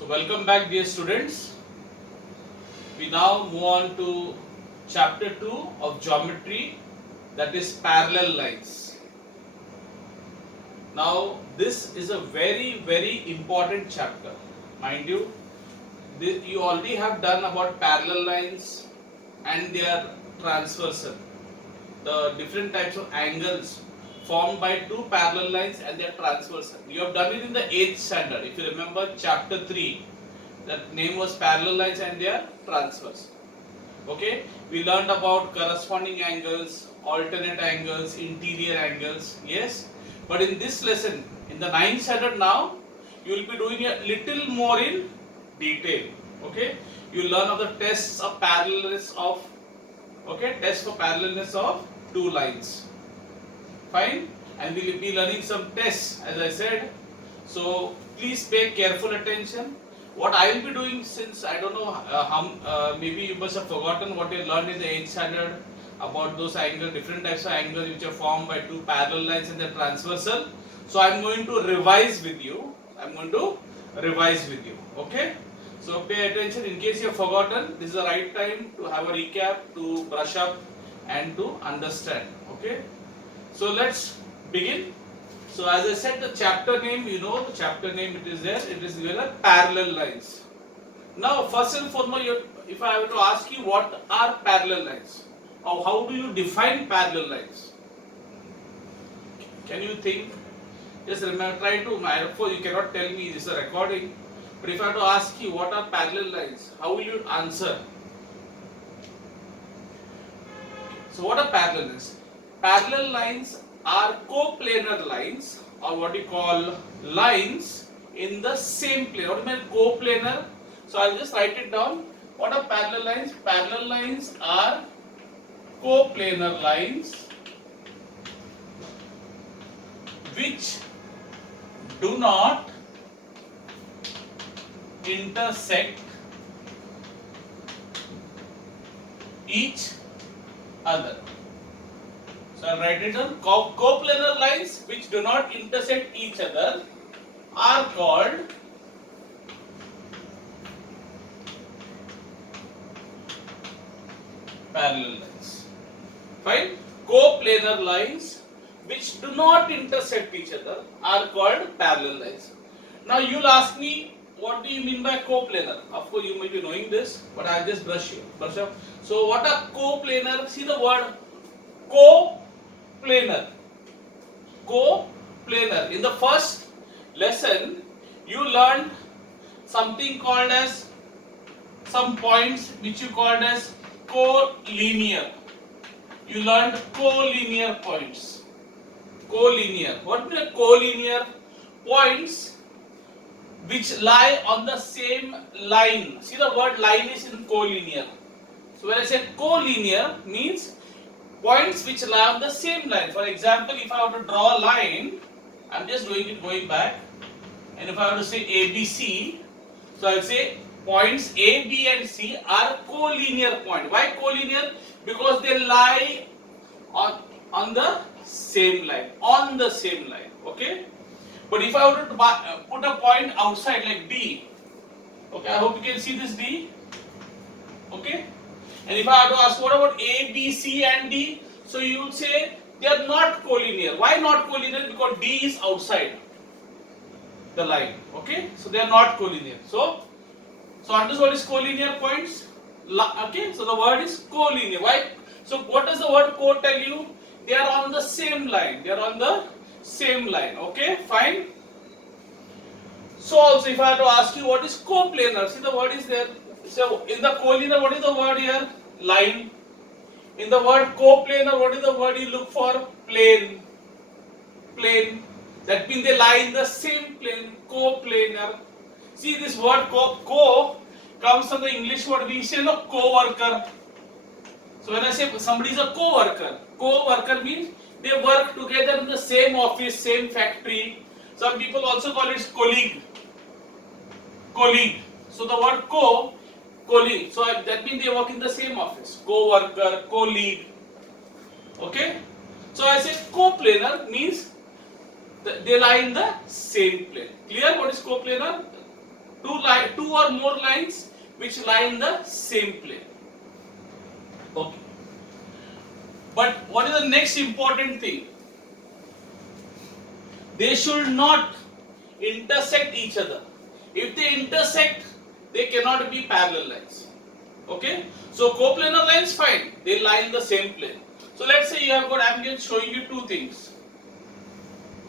So welcome back dear students. We now move on to chapter 2 of geometry, that is parallel lines. Now this is a very important chapter. Mind you, you already have done about parallel lines and their transversal. The different types of angles formed by two parallel lines and their transversal. You have done it in the 8th standard. If you remember chapter 3, that name was parallel lines and their transverse. Okay, we learned about corresponding angles, alternate angles, interior angles. Yes, but in this lesson, in the 9th standard now, you will be doing a little more in detail. Okay, you learn of the tests of parallelness of, okay, test for parallelness of two lines. Fine, and we will be learning some tests as I said. So please pay careful attention. What I will be doing, since I don't know maybe you must have forgotten what you learned in the 8th standard about those angles, different types of angles which are formed by two parallel lines and the transversal. So I am going to revise with you. Okay. So pay attention. In case you have forgotten, this is the right time to have a recap, to brush up and to understand. Okay. So let's begin. So as I said, the chapter name, you know the chapter name, it is there, it is given as parallel lines. Now first and foremost, if I were to ask you what are parallel lines, or how do you define parallel lines? Can you think? Just remember, try to, of course you cannot tell me this is a recording, but if I were to ask you what are parallel lines, how will you answer? So what are parallel lines? Parallel lines are coplanar lines, or what you call lines in the same plane. What do you mean coplanar? So I'll just write it down. What are parallel lines? Parallel lines are coplanar lines which do not intersect each other. So I'll write it down. Coplanar lines which do not intersect each other are called parallel lines. Fine. Coplanar lines which do not intersect each other are called parallel lines. Now you'll ask me, what do you mean by coplanar? Of course you may be knowing this, but I'll just brush up. So what are coplanar? See the word coplanar. Coplanar. In the first lesson, you learned something called as some points which you called as collinear. You learned collinear points. Collinear. What are collinear? Points which lie on the same line. See the word line is in collinear. So when I say collinear means points which lie on the same line. For example, if I were to draw a line, I'm just doing it going back, and if I were to say ABC, so I'll say points A, B and C are collinear points. Why collinear? Because they lie on the same line, okay? But if I were to put a point outside like D, okay, I hope you can see this D, okay? And if I were to ask what about A, B, C and D, so you would say they are not collinear. Why not collinear? Because D is outside the line, okay? So they are not collinear. So understand what is collinear points? Okay, so the word is collinear. Why? So what does the word co tell you? They are on the same line. Okay, fine. So also if I have to ask you what is coplanar, see the word is there. So in the collinear, what is the word here? Line. In the word coplanar, what is the word you look for? Plane. That means they lie in the same plane. Coplanar. See this word co comes from the English word we say no, co-worker. So when I say somebody is a co-worker means they work together in the same office, same factory. Some people also call it colleague. So the word colleague. So that means they work in the same office. Co-worker, colleague. Okay. So I say coplanar means they lie in the same plane. Clear what is coplanar? two or more lines which lie in the same plane. Okay. But what is the next important thing? They should not intersect each other. If they intersect, they cannot be parallel lines. Okay? So coplanar lines, fine, they lie in the same plane. So let's say you have got, I am just showing you two things.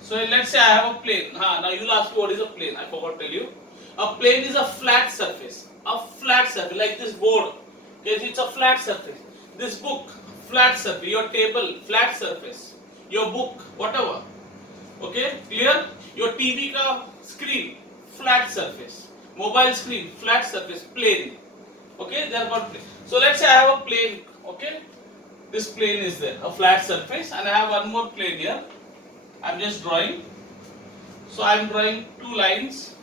So let's say I have a plane. Now you will ask me what is a plane. I forgot to tell you. A plane is a flat surface. A flat surface like this board. Okay, it's a flat surface. This book, flat surface. Your table, flat surface. Your book, whatever. Okay, clear? Your TV ka screen, flat surface. Mobile screen, flat surface, plane. Okay, they are called plane. So let's say I have a plane. Okay, this plane is there, a flat surface, and I have one more plane here. I am just drawing. So I am drawing two lines.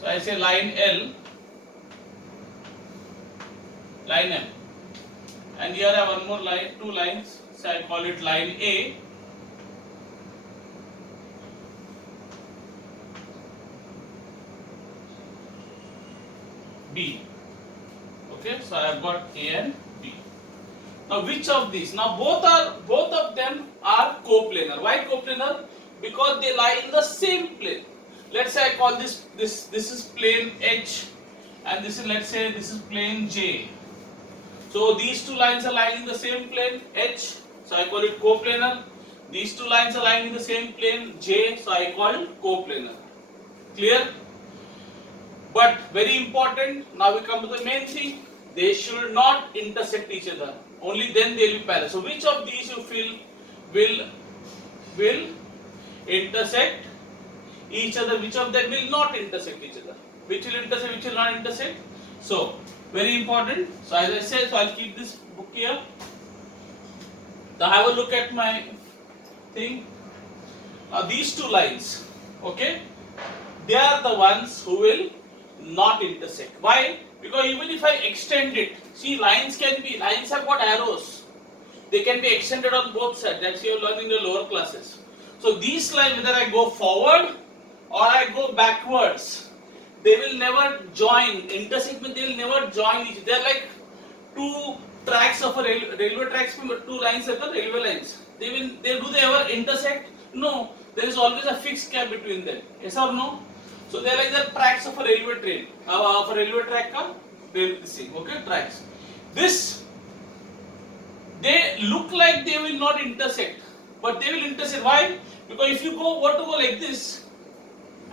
So I say line L, line M, and here I have one more line, two lines. So I call it line A. B. Okay, so I have got A and B. Now which of these? Now both of them are coplanar. Why coplanar? Because they lie in the same plane. Let's say I call this is plane H, and this is, let's say this is plane J. So these two lines are lying in the same plane H, so I call it coplanar. These two lines are lying in the same plane J, so I call it coplanar. Clear? But very important, now we come to the main thing. They should not intersect each other. Only then they will be parallel. So which of these you feel will intersect each other? Which of them will not intersect each other? Which will intersect, which will not intersect? So very important. So as I said, so I'll keep this book here. Now have a look at my thing. Now these two lines, okay, they are the ones who will not intersect. Why? Because even if I extend it, see, lines have got arrows. They can be extended on both sides. That's you learn in the lower classes. So these lines, whether I go forward or I go backwards, they will never join. Intersect means they will never join each other. They are like two tracks of a railway tracks, two lines of the railway lines. Do they ever intersect? No. There is always a fixed gap between them. Yes or no? So they are like the tracks of a railway train, of a railway track ka okay, tracks. They look like they will not intersect, but they will intersect. Why? Because if you want to go like this,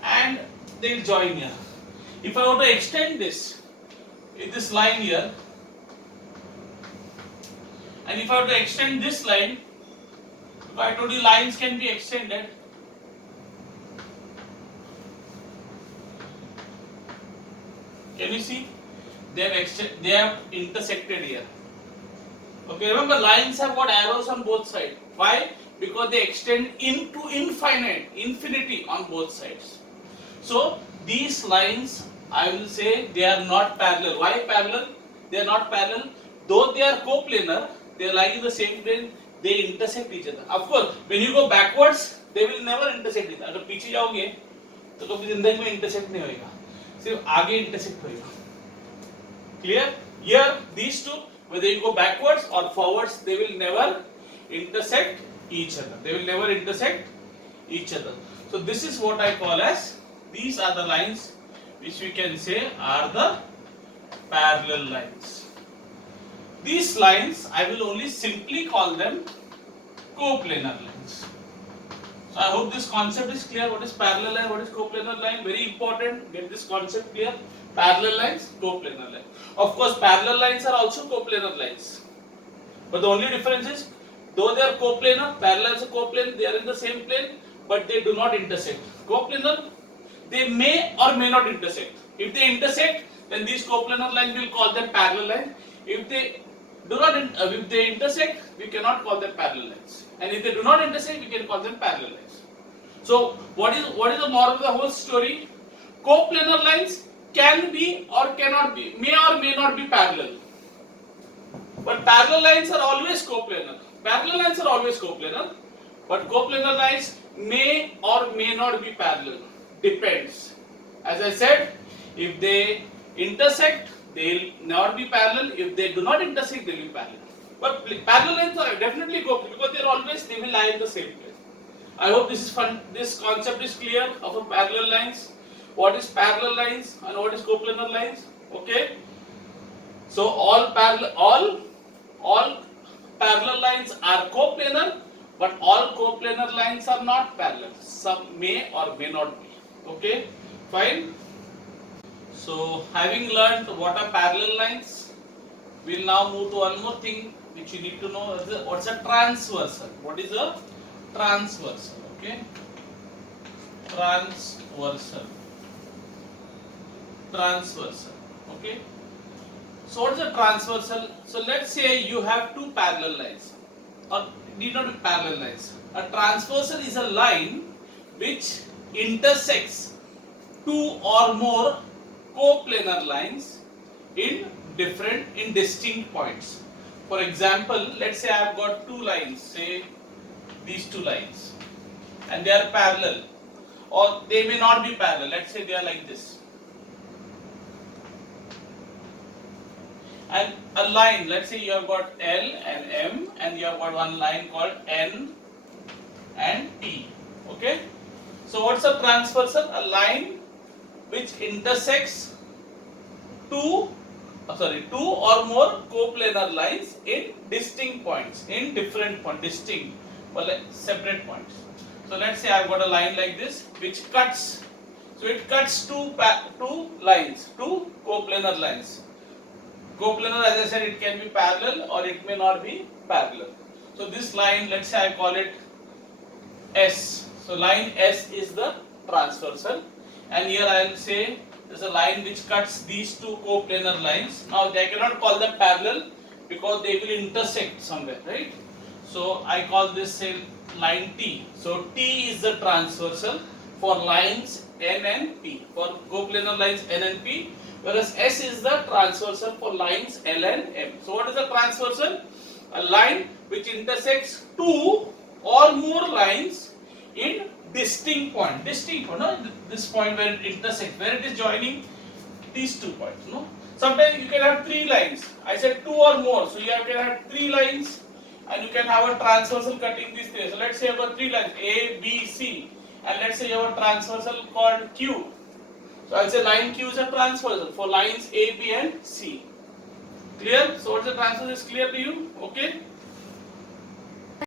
and they will join here. If I want to extend this line here, and if I want to extend this line, if I told you lines can be extended. Can you see? They have intersected here. Okay, remember lines have got arrows on both sides. Why? Because they extend into infinity on both sides. So these lines, I will say, they are not parallel. Why parallel? They are not parallel. Though they are coplanar, they are lying in the same plane. They intersect each other. Of course, when you go backwards, they will never intersect each other. अगर पीछे जाओगे, तो कभी जिंदगी में intersect नहीं होएगा. सिर्फ आगे intersect होएगा. Clear? Here, these two, whether you go backwards or forwards, they will never intersect each other. They will never intersect each other. So this is what I call as, these are the lines which we can say are the parallel lines. These lines, I will only simply call them coplanar lines. So I hope this concept is clear. What is parallel line, what is coplanar line? Very important, get this concept clear. Parallel lines, coplanar lines. Of course, parallel lines are also coplanar lines. But the only difference is, though they are coplanar, parallel to coplanar, they are in the same plane, but they do not intersect. Coplanar, they may or may not intersect. If they intersect, then these coplanar lines will call them parallel lines. If they do not, if they intersect, we cannot call them parallel lines. And if they do not intersect, we can call them parallel lines. So, what is the moral of the whole story? Coplanar lines can be or cannot be, may or may not be parallel. But parallel lines are always coplanar. Parallel lines are always coplanar, but coplanar lines may or may not be parallel. Depends. As I said, if they intersect, they will not be parallel. If they do not intersect, they will be parallel. But parallel lines are definitely coplanar because they will lie in the same place. I hope this is fun. This concept is clear of a parallel lines. What is parallel lines and what is coplanar lines? Okay. So all parallel lines are coplanar, but all coplanar lines are not parallel. Some may or may not be. Okay, fine. So having learned what are parallel lines, we'll now move to one more thing which you need to know. What's a transversal? What is a transversal? Okay, transversal. Transversal. Okay. So what is a transversal? So let's say you have two parallel lines, or need not be parallel lines. A transversal is a line which intersects two or more coplanar lines in distinct points. For example, let's say I have got two lines, say these two lines, and they are parallel, or they may not be parallel. Let's say they are like this. And a line, let's say you have got L and M, and you have got one line called N and T. Okay. So what's a transversal? A line which intersects two or more coplanar lines in distinct points, in different points, distinct, or like separate points. So let's say I've got a line like this which cuts. So it cuts two lines, two coplanar lines. Coplanar, as I said, it can be parallel or it may not be parallel. So this line, let's say I call it S. So line S is the transversal, and here I will say there's a line which cuts these two coplanar lines. Now I cannot call them parallel because they will intersect somewhere, right? So I call this, say, line T. So T is the transversal for lines N and P, for coplanar lines N and P. Whereas S is the transversal for lines L and M. So what is a transversal? A line which intersects two or more lines in distinct point. No? This point where it intersects, where it is joining these 2 points. No? Sometimes you can have three lines. I said two or more. So you can have three lines, and you can have a transversal cutting these three. So let's say you have got three lines A, B, C, and let's say you have a transversal called Q. So I'll say line Q is a transversal for lines A, B and C. Clear? So what's the transversal is clear to you? Okay.